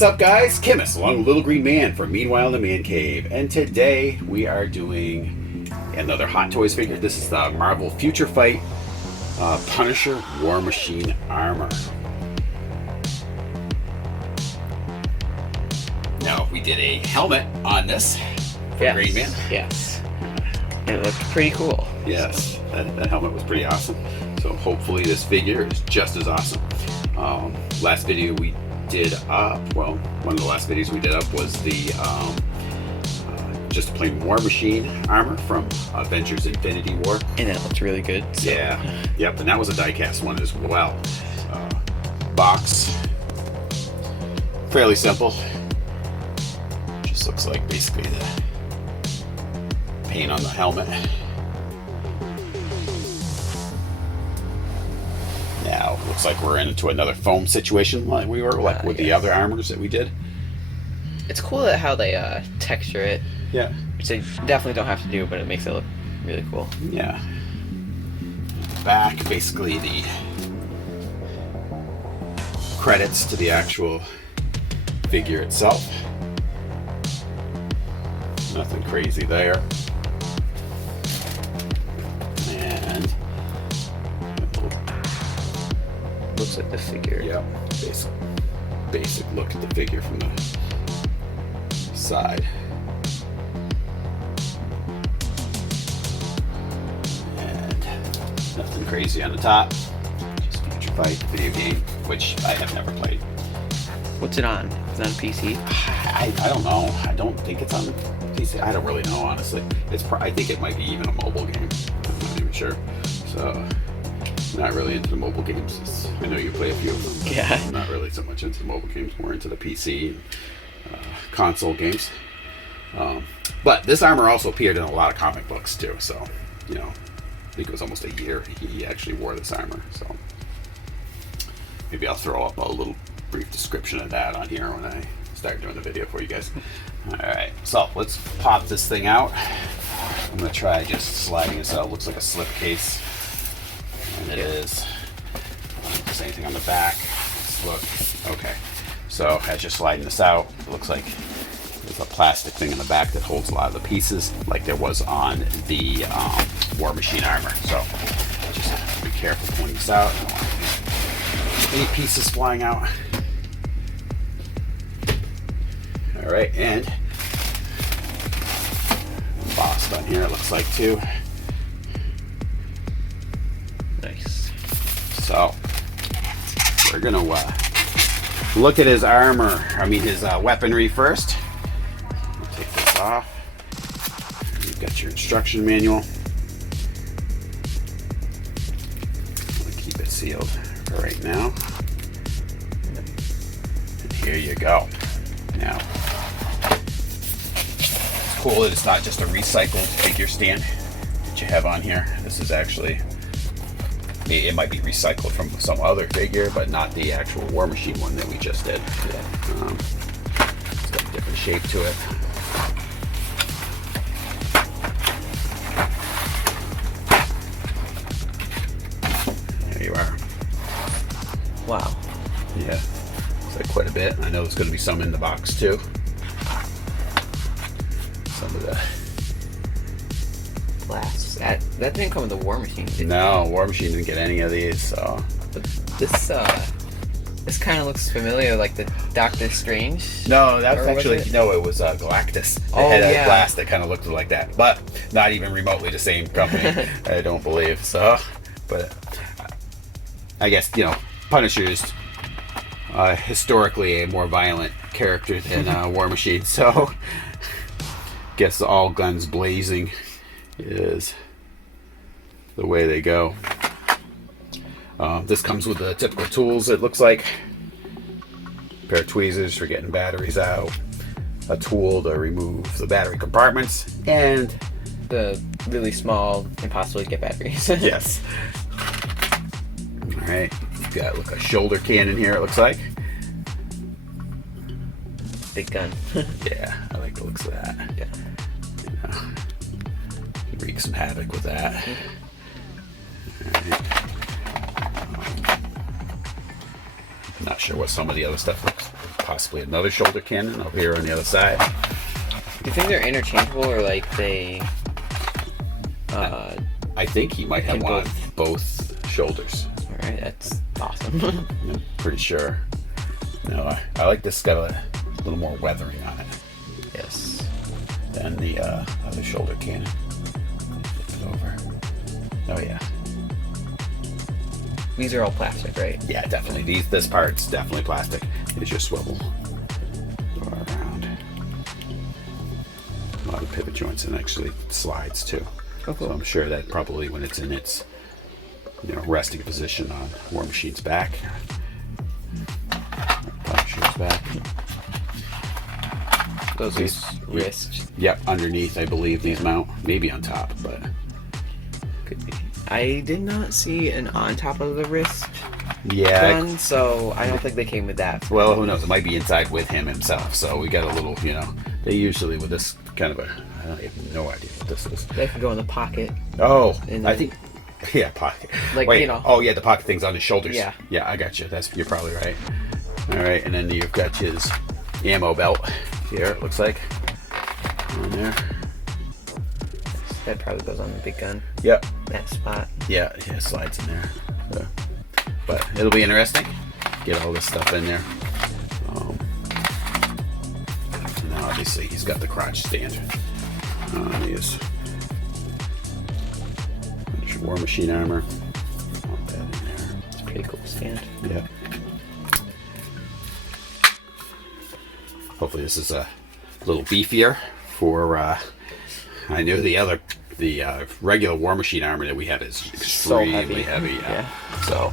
What's up, guys? Kimmis, along with Little Green Man from Meanwhile in the Man Cave. And today we are doing another Hot Toys figure. This is the Marvel Future Fight Punisher War Machine armor. Now, we did a helmet on this for Green Man. Yes. It looked pretty cool. Yes, that helmet was pretty awesome. So hopefully this figure is just as awesome. Last video we did up, well, one of the last videos we did up was the just plain War Machine armor from Avengers Infinity War. And that looked really good. So. Yeah, yep, and that was a die-cast one as well. Box, fairly simple. Just looks like basically the paint on the helmet. Now, looks like we're into another foam situation like we were with the other armors that we did. It's cool at how they texture it. Yeah. Which they definitely don't have to do, but it makes it look really cool. Yeah. Back, basically the credits to the actual figure itself. Nothing crazy there. And looks like the figure. Yeah, basic look at the figure from the side. And nothing crazy on the top. Just Future Fight video game, which I have never played. What's it on? Is it on PC? I don't know. I don't think it's on PC. I don't really know, honestly. I think it might be even a mobile game. I'm not even sure. So, not really into the mobile games. I know you play a few of them. But yeah. I'm not really so much into the mobile games. More into the PC console games. But this armor also appeared in a lot of comic books too. So, you know, I think it was almost a year he actually wore this armor. So, maybe I'll throw up a little brief description of that on here when I start doing the video for you guys. Alright, so let's pop this thing out. I'm going to try just sliding this out. It looks like a slip case. And it is. I don't think there's anything on the back. Let's look. Okay. So as you're sliding this out, it looks like there's a plastic thing in the back that holds a lot of the pieces, like there was on the War Machine armor. So just have to be careful pulling this out. I don't want any pieces flying out. Alright, and embossed on here, it looks like too. Nice. So, we're gonna look at his armor, his weaponry first. We'll take this off. You've got your instruction manual. We'll keep it sealed for right now. And here you go. Now, it's cool that it's not just a recycled figure stand that you have on here. This is actually, it might be recycled from some other figure, but not the actual War Machine one that we just did. Yeah. It's got a different shape to it. There you are. Wow. Yeah. Looks like quite a bit. I know there's going to be some in the box too. Some of the glass. That didn't come with the War Machine, did it? No, War Machine didn't get any of these, so. But this kind of looks familiar, like the Doctor Strange. No, that was Or was actually, it? no, it was Galactus. It Oh, had a yeah. glass that kind of looked like that, but not even remotely the same company, I don't believe. So, but I guess, you know, Punisher is historically a more violent character than War Machine, so guess all guns blazing is the way they go. This comes with the typical tools, it looks like. A pair of tweezers for getting batteries out, a tool to remove the battery compartments, and The really small, impossible to get batteries. yes. Alright, you've got a shoulder cannon here, it looks like. Big gun. Yeah, I like the looks of that. Yeah. You know, wreak some havoc with that. Alright. Not sure what some of the other stuff looks possibly another shoulder cannon over here on the other side. Do you think they're interchangeable or like they? I think he might have And one on both shoulders. All right, that's awesome. I'm pretty sure. No, I like this. Got a little more weathering on it Yes. than the other shoulder cannon. Flip it over. Oh yeah. These are all plastic, right? Yeah, definitely. This part's definitely plastic. Here's your swivel. Go around. A lot of pivot joints and actually slides too. Oh, cool. So I'm sure that probably when it's in its resting position on War Machine's back. Punisher's back. Those These- are wrists. Yep, underneath I believe these mount. Maybe on top, but Could be. I did not see an on top of the wrist yeah. gun, so I don't think they came with that. Well, who knows? It might be inside with him himself. So we got a little, they usually with this kind of I have no idea what this is. They could go in the pocket. Oh, And I then- think, yeah, pocket. Like, Wait, oh yeah, the pocket thing's on his shoulders. Yeah. Yeah, I got you. You're probably right. All right, and then you've got his ammo belt here. It looks like on there. That probably goes on the big gun. Yep. That spot. Yeah, slides in there. So, but it'll be interesting. Get all this stuff in there. Now obviously he's got the crotch stand. His War Machine armor. Put that in there. It's a pretty cool stand. Yeah. Hopefully this is a little beefier for. I know the regular War Machine armor that we have is extremely heavy. Yeah. So,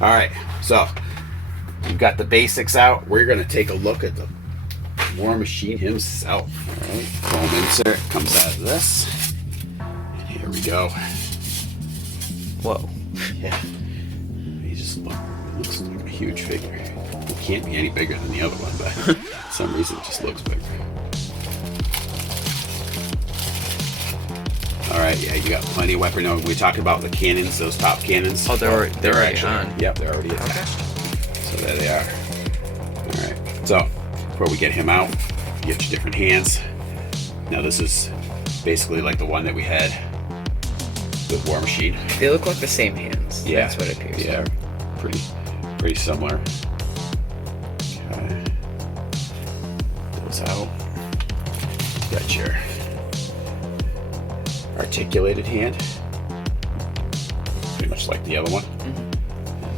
all right. So we've got the basics out. We're gonna take a look at the War Machine himself. All right. Chrome insert comes out of this. And here we go. Whoa. Yeah. He just looks like a huge figure. It can't be any bigger than the other one, but for some reason it just looks bigger. All right, yeah, you got plenty of weapon. We talked about the cannons, those top cannons. Oh, they're already actually on. Yep, they're already attached. So there they are. All right. So before we get him out, you get your different hands. Now this is basically like the one that we had with War Machine. They look like the same hands. Yeah, That's what it appears. Yeah, pretty similar. Okay. Those out. Got your articulated hand, pretty much like the other one.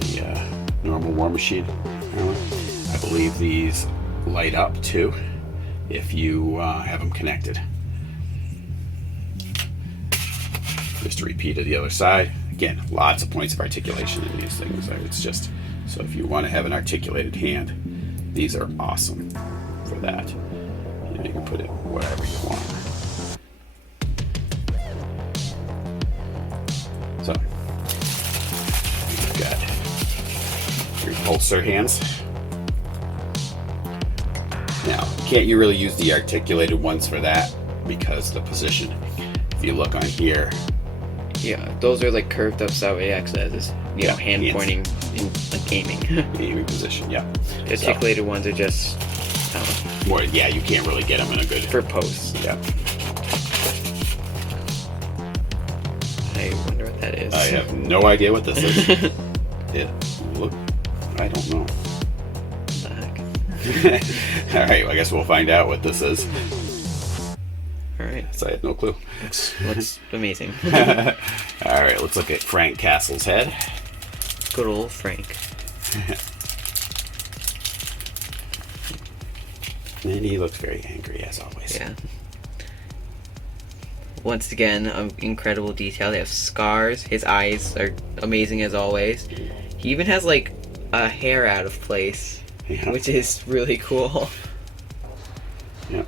The normal War Machine. I believe these light up too if you have them connected. Just a repeat of the other side. Again, lots of points of articulation in these things. It's just so if you want to have an articulated hand, these are awesome for that. You can put it whatever you want. So you've got your holster hands. Now, can't you really use the articulated ones for that because of the position? If you look on here, Yeah, those are like curved up so it acts as this, Yeah, hand hands. pointing in like gaming. aiming position, yeah. Articulated ones are just More, yeah, you can't really get them in a good. for posts. Yeah, I wonder what that is. I have no idea what this is. Look, I don't know. What the heck? All right, well, I guess we'll find out what this is. All right, So I have no clue. looks amazing. All right, let's look at Frank Castle's head. Good old Frank. And he looks very angry as always. Yeah. Once again, incredible detail. They have scars. His eyes are amazing as always. He even has like a hair out of place, Yeah. which is really cool. Yep.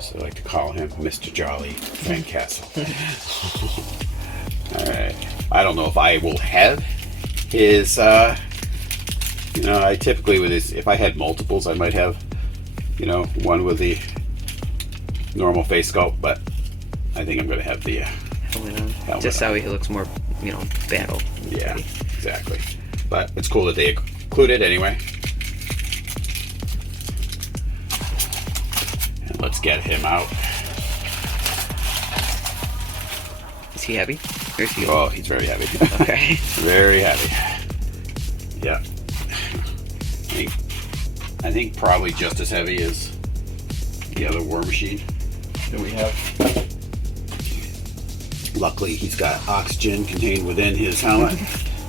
So I like to call him Mr. Jolly Frank Castle. All right. I don't know if I will have his. I typically with his, if I had multiples, I might have, one with the normal face sculpt, but I think I'm going to have the. Helmet on. Helmet Just on. how he looks more, battle. Yeah, ready. exactly. But it's cool that they include it anyway. let's get him out. Is he heavy? Or is he... Oh, he's very heavy. Okay. Very heavy. Yeah. I think probably just as heavy as the other War Machine that we have. Luckily, he's got oxygen contained within his helmet.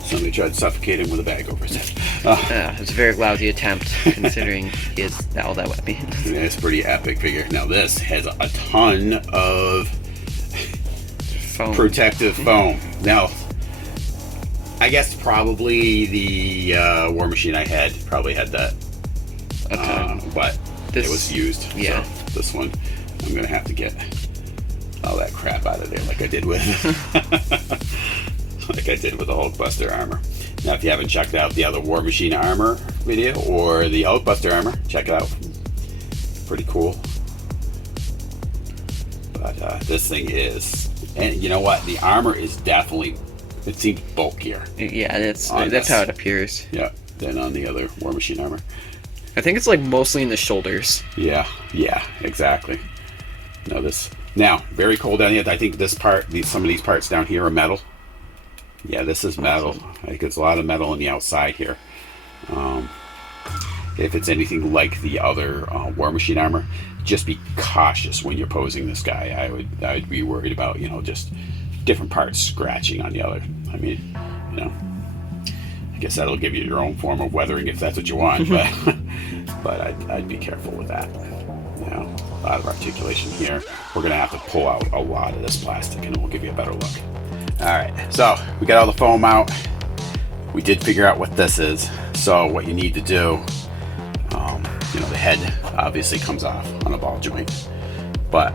Somebody tried to suffocate him with a bag over his head. Yeah, it's a very lousy attempt, considering he has all that weapon. Yeah, it's a pretty epic figure. Now this has a ton of Foam. protective foam. Now, I guess probably the War Machine I had probably had that, but it was used. Yeah. So this one, I'm gonna have to get all that crap out of there, like I did with the Hulkbuster armor. Now, if you haven't checked out the other War Machine armor video or the Hulkbuster armor, check it out. Pretty cool. But this thing is, and you know what? The armor is definitely, it seems bulkier. Yeah, that's how it appears. Yeah, than on the other War Machine armor. I think it's like mostly in the shoulders. Yeah, exactly. Now, very cold down here. I think this part, some of these parts down here are metal. Yeah, this is metal. I think it's a lot of metal on the outside here. If it's anything like the other War Machine armor, just be cautious when you're posing this guy. I would be worried about, just different parts scratching on the other. I mean, I guess that'll give you your own form of weathering if that's what you want, but I'd be careful with that. A lot of articulation here. We're gonna have to pull out a lot of this plastic, and it will give you a better look. All right, so we got all the foam out. We did figure out what this is. So what you need to do, the head obviously comes off on a ball joint, but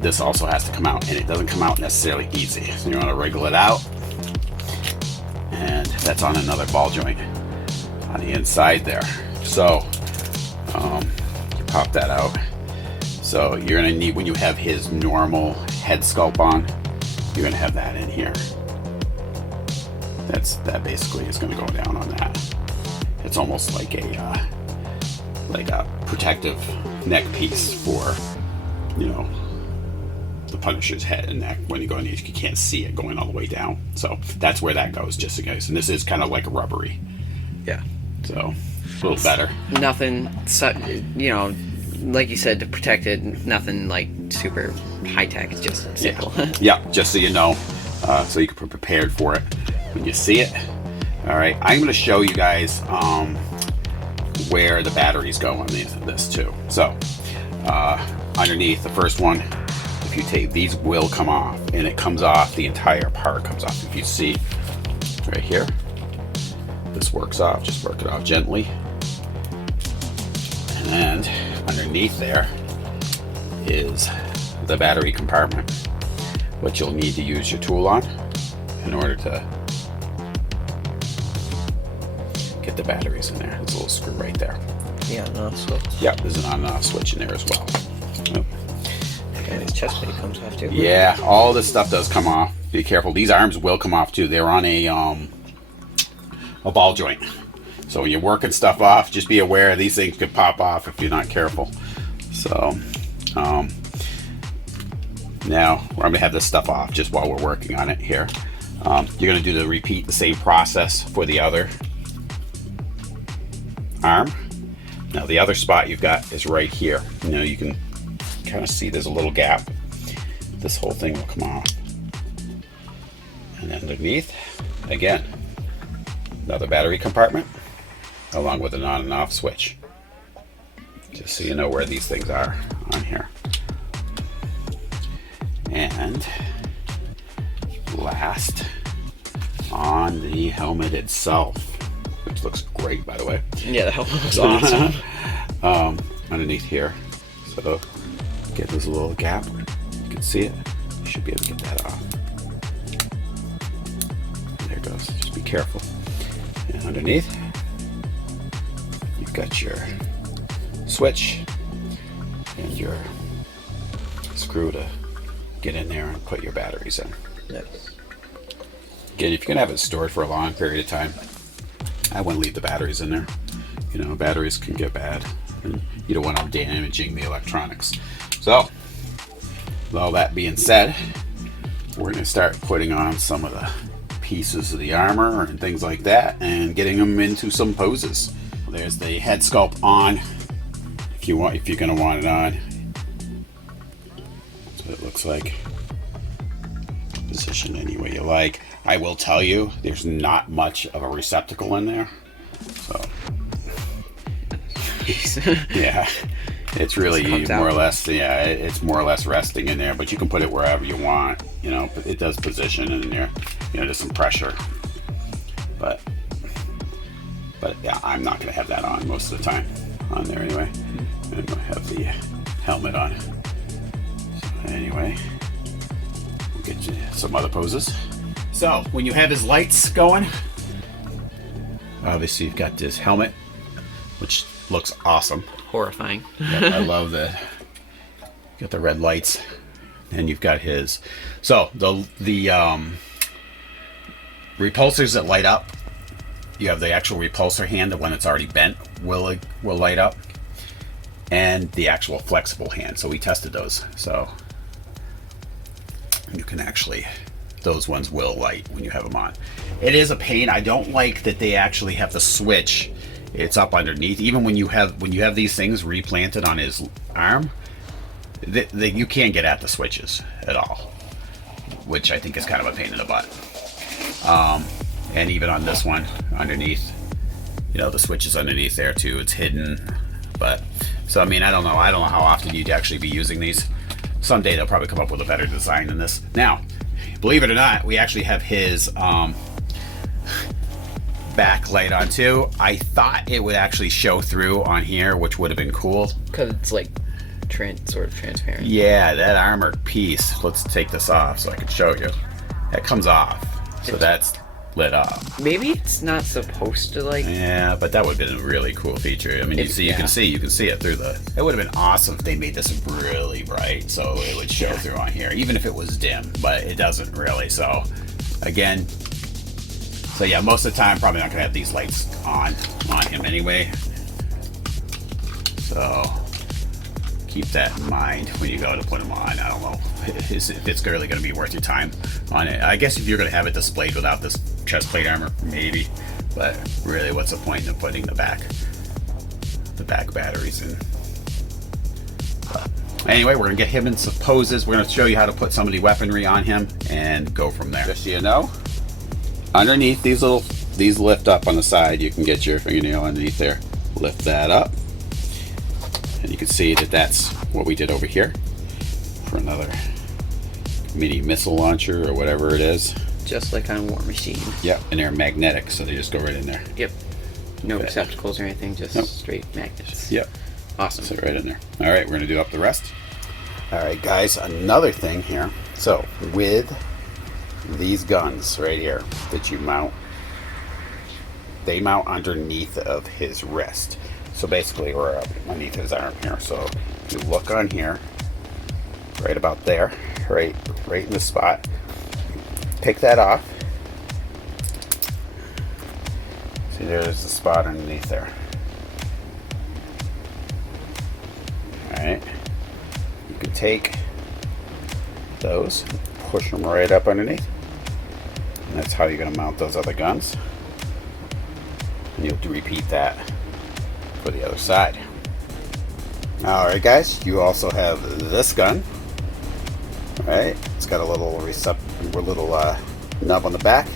this also has to come out, and it doesn't come out necessarily easy. So you want to wriggle it out, and that's on another ball joint on the inside there. So you pop that out. So you're gonna need, when you have his normal head sculpt on, you're gonna have that in here. That basically is gonna go down on that. It's almost like a protective neck piece for, the Punisher's head and neck. When you go in here, you can't see it going all the way down. So that's where that goes, just in case. And this is kind of like a rubbery. Yeah. So a little better. Nothing, like you said, to protect it. Nothing like super high tech. It's just simple. Yeah, just so you know, so you can be prepared for it when you see it. All right, I'm going to show you guys where the batteries go on this too. So underneath the first one, if you take, these will come off, and it comes off, the entire part comes off. If you see right here, this works off. Just work it off gently, and underneath there is the battery compartment, which you'll need to use your tool on in order to get the batteries in there. There's a little screw right there. Yeah, on-off switch. Yeah, there's an on and off switch in there as well. Yep. And his chest plate comes off too. Yeah, all this stuff does come off. Be careful. These arms will come off too. They're on a ball joint. So when you're working stuff off, just be aware these things could pop off if you're not careful. So now I'm going to have this stuff off just while we're working on it here. You're going to repeat the same process for the other arm. Now the other spot you've got is right here. You can kind of see there's a little gap. This whole thing will come off. And underneath, again, another battery compartment along with an on and off switch. Just so you know where these things are on here. And last, on the helmet itself, which looks great, by the way. Yeah, the helmet looks awesome. Underneath here, so get this little gap. You can see it. You should be able to get that off. There it goes. Just be careful. And underneath, you've got your switch and your screw to get in there and put your batteries in. Nice. Again, if you're gonna have it stored for a long period of time, I wouldn't leave the batteries in there. Batteries can get bad, and you don't want them damaging the electronics. So, with all that being said, we're going to start putting on some of the pieces of the armor and things like that and getting them into some poses. There's the head sculpt on, if you're going to want it on. That's what it looks like. Position any way you like. I will tell you, there's not much of a receptacle in there. So, yeah, it's really more or less, yeah, it's more or less resting in there, but you can put it wherever you want, you know, but it does position in there, you know, just some pressure. But yeah, I'm not going to have that on most of the time on there anyway. I'm going to have the helmet on. So anyway, we'll get you some other poses. So when you have his lights going, obviously you've got this helmet, which looks awesome. Horrifying. I love the, got the red lights, and you've got his. So the repulsors that light up, you have the actual repulsor hand, the one that's already bent will light up, and the actual flexible hand. So we tested those. So you can actually, those ones will light when you have them on. It is a pain. I don't like that they actually have the switch. It's up underneath. Even when you have these things replanted on his arm, you can't get at the switches at all, which I think is kind of a pain in the butt. And even on this one underneath, you know, the switch is underneath there too. It's hidden, but so I mean, I don't know how often you'd actually be using these. Someday they'll probably come up with a better design than this. Now, believe it or not, we actually have his backlight on too. I thought it would actually show through on here, which would have been cool. Because it's like sort of transparent. Yeah, that armored piece. Let's take this off so I can show you. That comes off. So that's lit up. Maybe it's not supposed to like. Yeah, but that would have been a really cool feature. I mean, you can see it through the. It would have been awesome if they made this really bright, so it would show through on here, even if it was dim. But it doesn't really. So, again. So yeah, most of the time, probably not gonna have these lights on him anyway. So keep that in mind when you go to put them on. I don't know if it's really gonna be worth your time on it. I guess if you're gonna have it displayed without this chest plate armor, maybe. But really, what's the point in putting the back batteries in? But anyway, we're gonna get him in some poses. We're gonna show you how to put some of the weaponry on him and go from there. Just so you know, underneath these lift up on the side. You can get your fingernail underneath there. Lift that up, and you can see that that's what we did over here for another mini missile launcher or whatever it is. Just like on War Machine. Yep, and they're magnetic, so they just go right in there. Yep. No receptacles or anything, just straight magnets. Yep. Awesome. So right in there. All right, we're gonna do up the rest. All right, guys, another thing here. So with these guns right here that you mount, they mount underneath of his wrist. So basically, we're underneath his arm here. So if you look on here, right about there, right in the spot, pick that off. See, there's the spot underneath there. All right, you can take those, push them right up underneath, and that's how you're going to mount those other guns. And you'll repeat that for the other side. All right, guys, you also have this gun. All right, it's got a little nub on the back,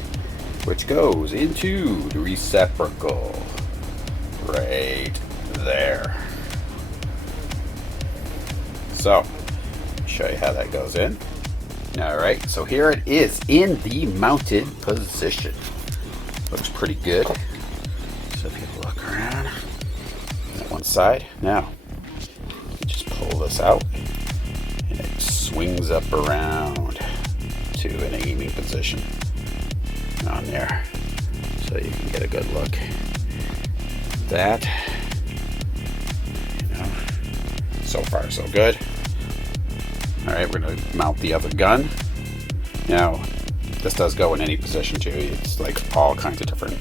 which goes into the receptacle right there. So, show you how that goes in. All right, so here it is in the mounted position. Looks pretty good. So if you look around that one side, now you just pull this out and it swings up around to an aiming position on there, so you can get a good look at that. You know, so far so good. All right, we're gonna mount the other gun. Now, this does go in any position too. It's like all kinds of different,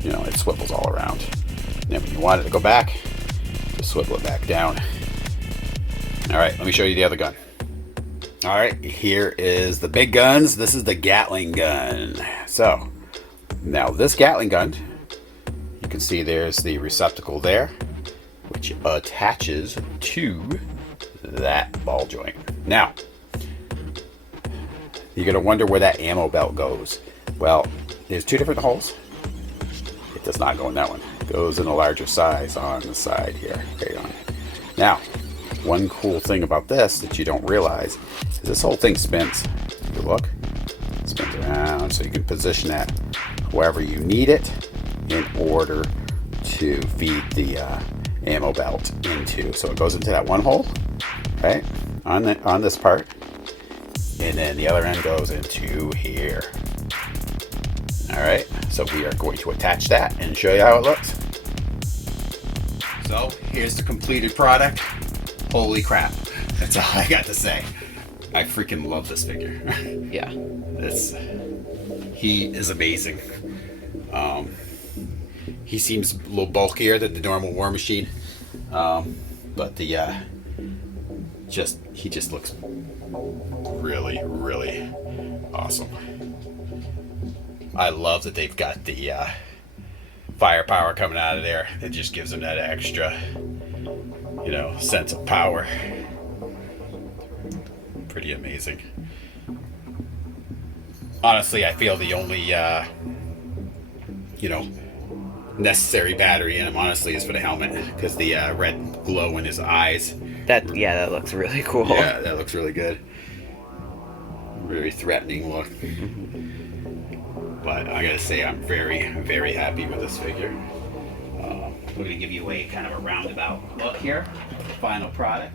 you know, it swivels all around. And then when you want it to go back, just swivel it back down. All right, let me show you the other gun. All right, here is the big guns. This is the Gatling gun. So, now this Gatling gun, you can see there's the receptacle there, which attaches to that ball joint. Now, you're gonna wonder where that ammo belt goes. Well, there's two different holes. It does not go in that one. It goes in a larger size on the side here. Right on. Now, one cool thing about this that you don't realize is this whole thing spins. If you look, it spins around, so you can position that wherever you need it in order to feed the ammo belt into. So it goes into that one hole, right, on this part, and then the other end goes into here. All right, so we are going to attach that and show you how it looks. So here's the completed product. Holy crap. That's all I got to say. I freaking love this figure. Yeah. He is amazing. He seems a little bulkier than the normal War Machine. But he just looks really, really awesome. I love that they've got the firepower coming out of there. It just gives them that extra, sense of power. Pretty amazing. Honestly, I feel the only, necessary battery in him, honestly, is for the helmet, because the red glow in his eyes. That looks really cool. Yeah, that looks really good. Very threatening look. But I gotta say, I'm very, very happy with this figure. We're gonna give you a kind of a roundabout look here at the final product.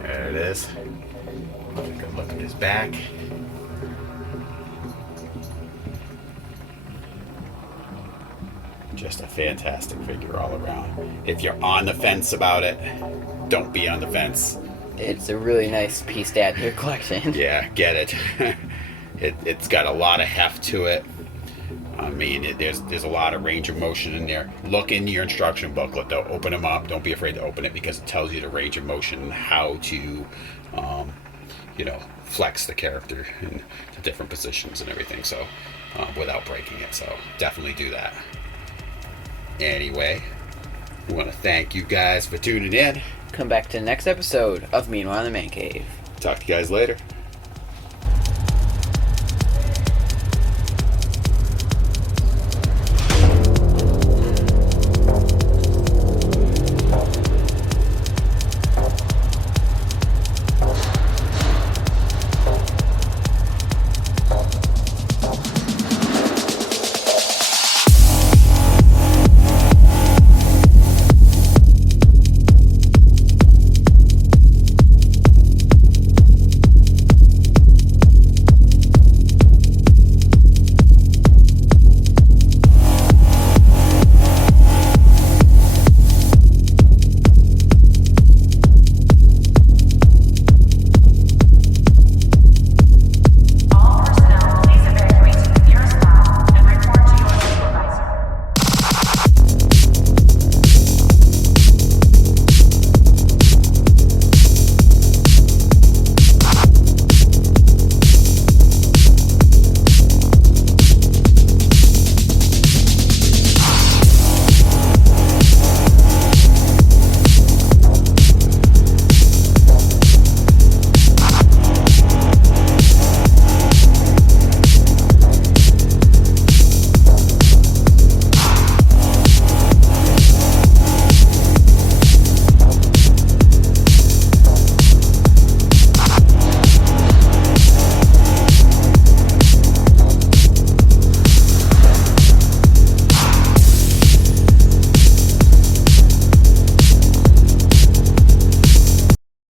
There it is. Take a look at his back. Just a fantastic figure all around. If you're on the fence about it, don't be on the fence. It's a really nice piece to add to your collection. Yeah, get it. It's got a lot of heft to it. I mean, there's a lot of range of motion in there. Look in your instruction booklet, though. Open them up. Don't be afraid to open it, because it tells you the range of motion and how to, flex the character into different positions and everything. So, without breaking it. So, definitely do that. Anyway, we want to thank you guys for tuning in. Come back to the next episode of Meanwhile in the Man Cave. Talk to you guys later.